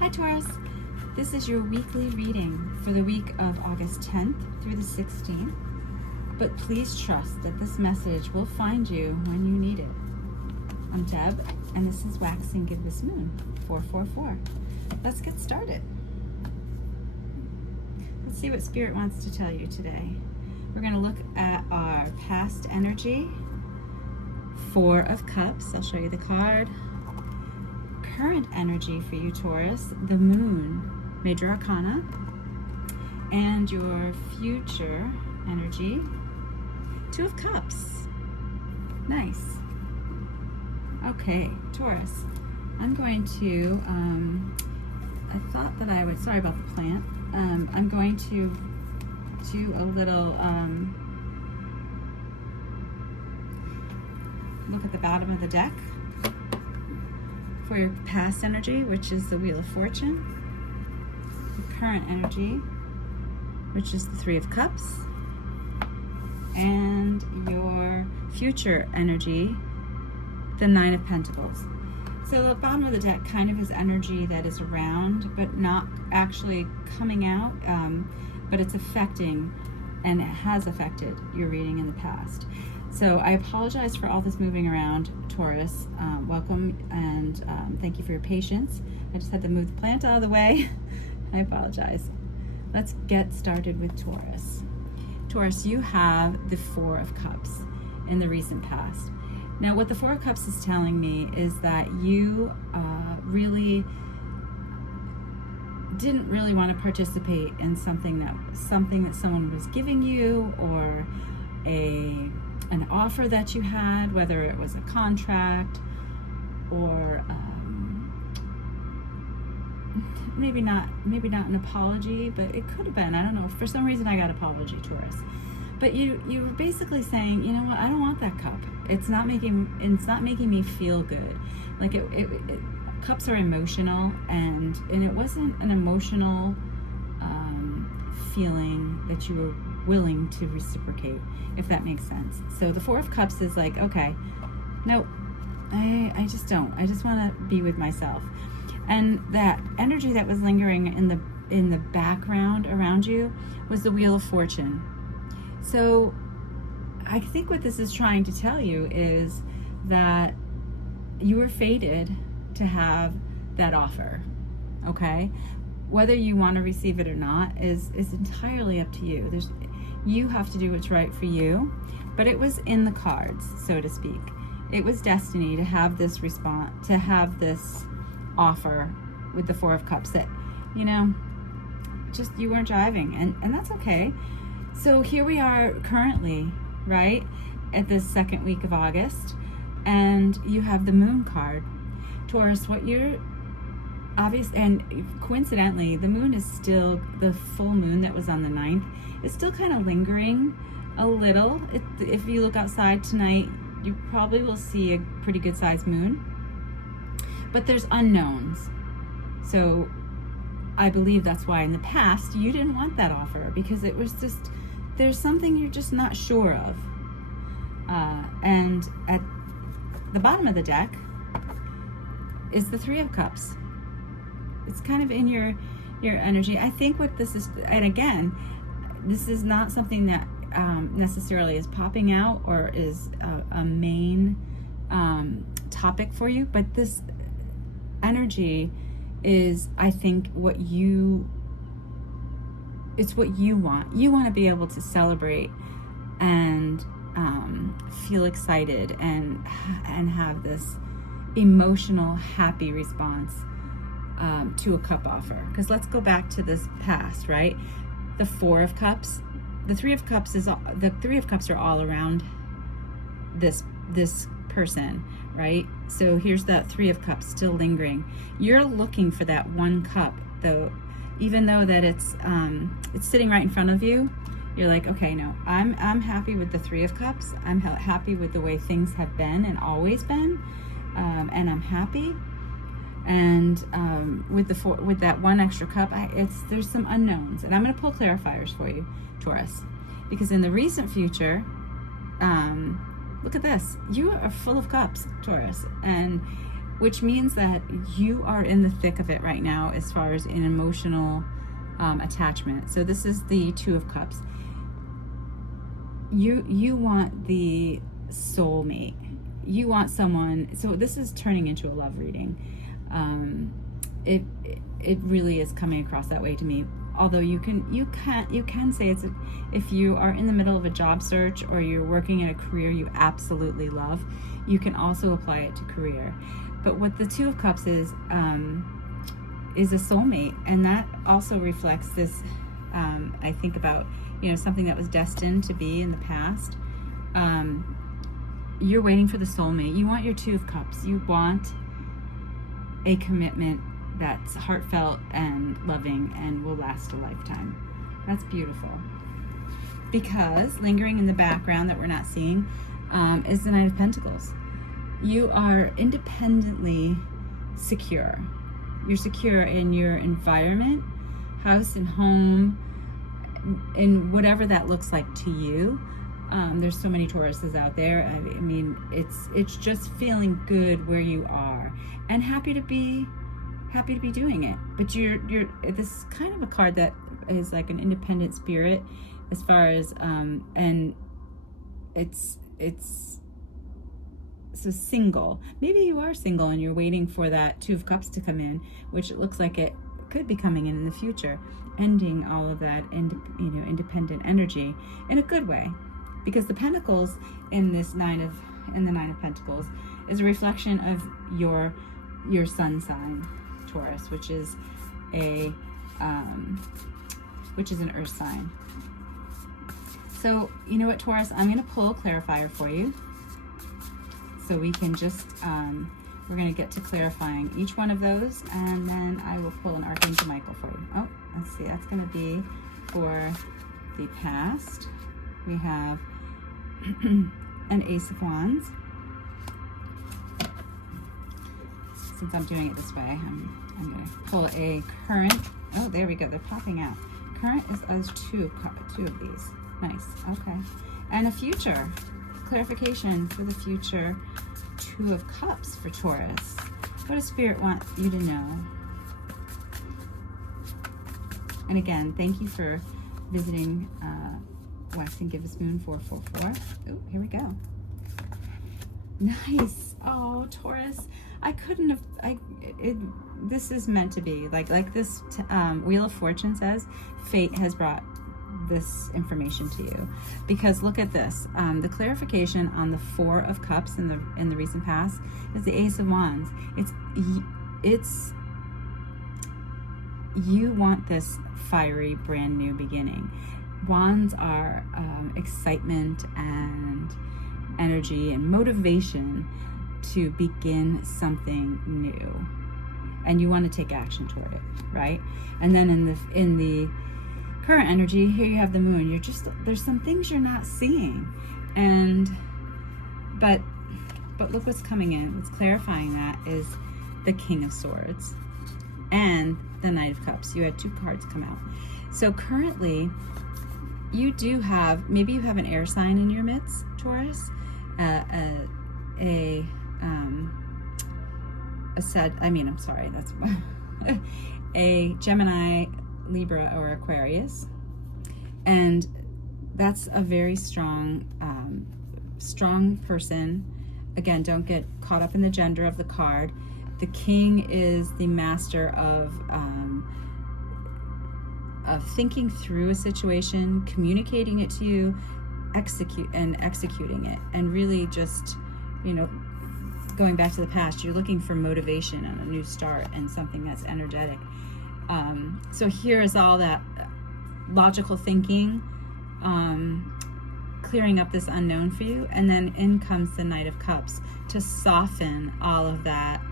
Hi Taurus, this is your weekly reading for the week of August 10th through the 16th, but please trust that this message will find you when you need it. I'm Deb, and this is Waxing Gibbous Moon 444. Let's get started. Let's see what Spirit wants to tell you today. We're going to look at our past energy, Four of Cups. I'll show you the card. Current energy for you, Taurus, the Moon, Major Arcana, and your future energy, Two of Cups. Nice. Okay, Taurus, I'm going to, I thought that I would, sorry about the plant, I'm going to do a little look at the bottom of the deck for your past energy, which is the Wheel of Fortune, the current energy, which is the Three of Cups, and your future energy, the Nine of Pentacles. So the bottom of the deck kind of is energy that is around, but not actually coming out, but it's affecting, and it has affected your reading in the past. So I apologize for all this moving around, Taurus. Welcome, and thank you for your patience. I just had to move the plant out of the way. I apologize. Let's get started with Taurus. Taurus, you have the Four of Cups in the recent past. Now, what the Four of Cups is telling me is that you really didn't really want to participate in something that someone was giving you, or an offer that you had, whether it was a contract or maybe not an apology, but it could have been. I don't know. For some reason, I got apology, Taurus. But you were basically saying, you know what? I don't want that cup. It's not making me feel good. Like cups are emotional, and it wasn't an emotional feeling that you were willing to reciprocate, if that makes sense. So the Four of Cups is like, okay, nope, I just don't. I just want to be with myself. And that energy that was lingering in the background around you was the Wheel of Fortune. So I think what this is trying to tell you is that you were fated to have that offer, okay? Whether you want to receive it or not is entirely up to you. You have to do what's right for you, but it was in the cards, so to speak. It was destiny to have this response, to have this offer with the Four of Cups that, just you weren't jiving, and that's okay. So here we are currently, right, at the second week of August, and you have the Moon card. Taurus, what you're obvious, and coincidentally, the moon is still, the full moon that was on the 9th is still kind of lingering a little. If you look outside tonight, you probably will see a pretty good sized moon, but there's unknowns. So I believe that's why in the past you didn't want that offer, because it was just, there's something you're just not sure of. And at the bottom of the deck is the Three of Cups. It's kind of in your energy. I think what this is, and again, this is not something that necessarily is popping out or is a main topic for you, but this energy is, I think, it's what you want. You want to be able to celebrate and feel excited and have this emotional, happy response to a cup offer. Because let's go back to this past, right? The Four of Cups, the Three of Cups are all around this person, right? So here's that Three of Cups still lingering. You're looking for that one cup, though, even though that it's sitting right in front of you. You're like, okay, no, I'm happy with the Three of Cups. I'm happy with the way things have been and always been, and I'm happy. And with that one extra cup, there's some unknowns, and I'm going to pull clarifiers for you, Taurus, because in the recent future, look at this. You are full of cups, Taurus, and which means that you are in the thick of it right now as far as an emotional attachment. So this is the Two of Cups. You want the soulmate. You want someone. So this is turning into a love reading. It really is coming across that way to me. Although you can say it's if you are in the middle of a job search or you're working in a career you absolutely love, you can also apply it to career. But what the Two of Cups is a soulmate, and that also reflects this. I think about something that was destined to be in the past. You're waiting for the soulmate. You want your Two of Cups. You want a commitment that's heartfelt and loving and will last a lifetime. That's beautiful. Because lingering in the background that we're not seeing is the Knight of Pentacles. You are independently secure. You're secure in your environment, house and home, in whatever that looks like to you. There's so many Tauruses out there. I mean, it's just feeling good where you are and happy to be doing it. But you're this is kind of a card that is like an independent spirit as far as and it's so single. Maybe you are single and you're waiting for that Two of Cups to come in, which it looks like it could be coming in the future, ending all of that independent energy in a good way. Because the Pentacles in the Nine of Pentacles is a reflection of your sun sign, Taurus, which is an earth sign. So you know what, Taurus, I'm going to pull a clarifier for you, so we can just we're going to get to clarifying each one of those, and then I will pull an Archangel Michael for you. Oh, let's see, that's going to be for the past. We have an Ace of Wands. Since I'm doing it this way, I'm going to pull a current. Oh, there we go. They're popping out. Current is two of these. Nice. Okay. And a future. Clarification for the future Two of Cups for Taurus. What does Spirit want you to know? And again, thank you for visiting Wax and Give Us Moon 444. Oh, here we go. Nice. Oh, Taurus. I couldn't have. This is meant to be like this. Wheel of Fortune says, fate has brought this information to you, because look at this. The clarification on the Four of Cups in the recent past is the Ace of Wands. It's you want this fiery, brand new beginning. Wands are excitement and energy and motivation to begin something new, and you want to take action toward it, right? And then in the current energy, here you have the Moon. There's some things you're not seeing, but look what's coming in. What's clarifying that is the King of Swords and the Knight of Cups. You had two cards come out. So currently, you do have, maybe you have an air sign in your midst, Taurus, a Gemini, Libra, or Aquarius, and that's a very strong person. Again, don't get caught up in the gender of the card. The King is the master of thinking through a situation, communicating it to you, executing it, and really just, going back to the past, you're looking for motivation and a new start and something that's energetic. So here is all that logical thinking, clearing up this unknown for you, and then in comes the Knight of Cups to soften all of that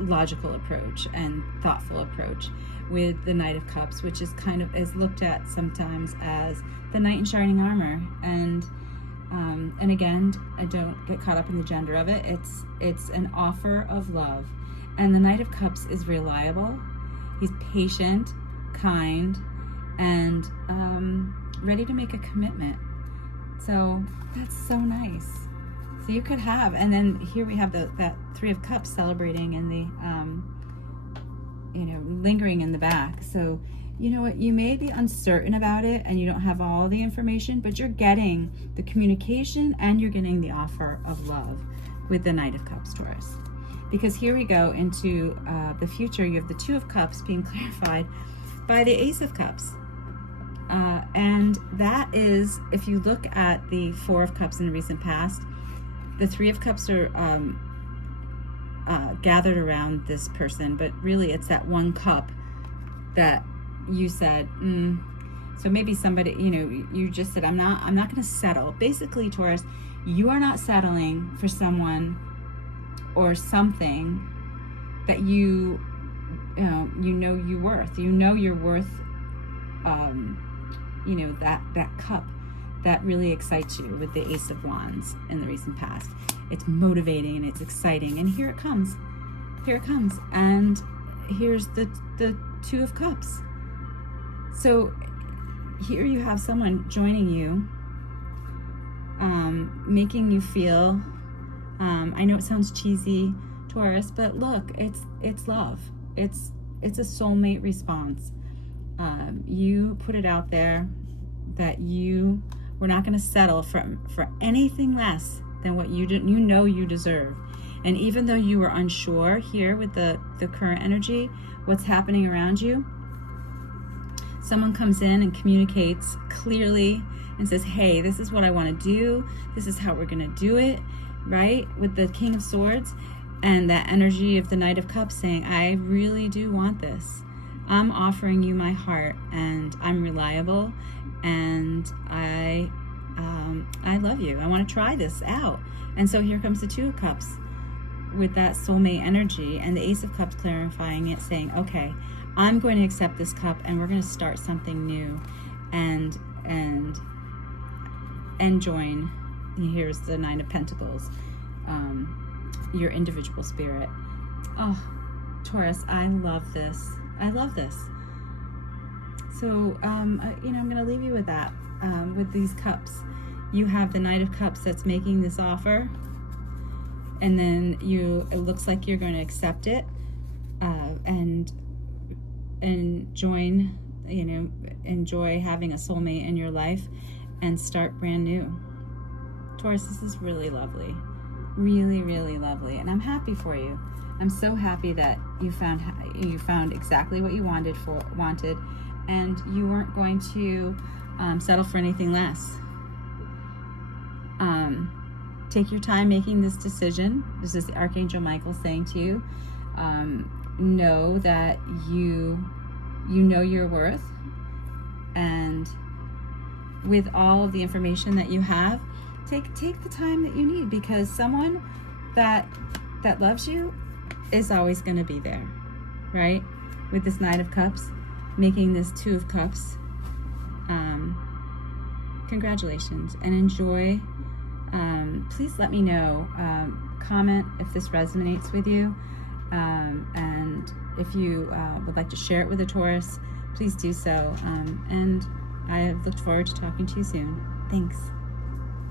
logical approach and thoughtful approach with the Knight of Cups, which is is looked at sometimes as the knight in shining armor. And again, I don't get caught up in the gender of it. It's an offer of love. And the Knight of Cups is reliable. He's patient, kind, and ready to make a commitment. So that's so nice. So you could have, and then here we have that Three of Cups celebrating in the, lingering in the back. So, you know what, you may be uncertain about it and you don't have all the information, but you're getting the communication and you're getting the offer of love with the Knight of Cups, Taurus. Because here we go into the future. You have the Two of Cups being clarified by the Ace of Cups. And that is, if you look at the Four of Cups in the recent past, the Three of Cups are gathered around this person, but really it's that one cup that you said, so maybe somebody, you just said, I'm not going to settle. Basically, Taurus, you are not settling for someone or something that you know you're worth. You know you're worth, that cup that really excites you with the Ace of Wands in the recent past. It's motivating and it's exciting, and here it comes. And here's the Two of Cups. So here you have someone joining you, making you feel, I know it sounds cheesy, Taurus, but look, it's love. It's a soulmate response. You put it out there that we're not going to settle for anything less than what you deserve. And even though you were unsure here with the current energy, what's happening around you, someone comes in and communicates clearly and says, hey, this is what I want to do. This is how we're going to do it, right? With the King of Swords and that energy of the Knight of Cups saying, I really do want this. I'm offering you my heart, and I'm reliable, and I love you. I want to try this out. And so here comes the Two of Cups with that soulmate energy, and the Ace of Cups clarifying it, saying, okay, I'm going to accept this cup, and we're going to start something new, and join. Here's the Nine of Pentacles, your individual spirit. Oh, Taurus, I love this. So, I'm going to leave you with that, with these cups. You have the Knight of Cups that's making this offer, and then it looks like you're going to accept it, and join, enjoy having a soulmate in your life and start brand new. Taurus, this is really lovely. Really, really lovely. And I'm happy for you. I'm so happy that you found exactly what you wanted, and you weren't going to settle for anything less. Take your time making this decision. This is the Archangel Michael saying to you, know that you know your worth, and with all of the information that you have, take the time that you need, because someone that loves you is always going to be there, right? With this Knight of Cups making this Two of Cups. Congratulations, and enjoy. Please let me know, comment if this resonates with you, and if you would like to share it with a Taurus, please do so, and I have looked forward to talking to you soon. Thanks.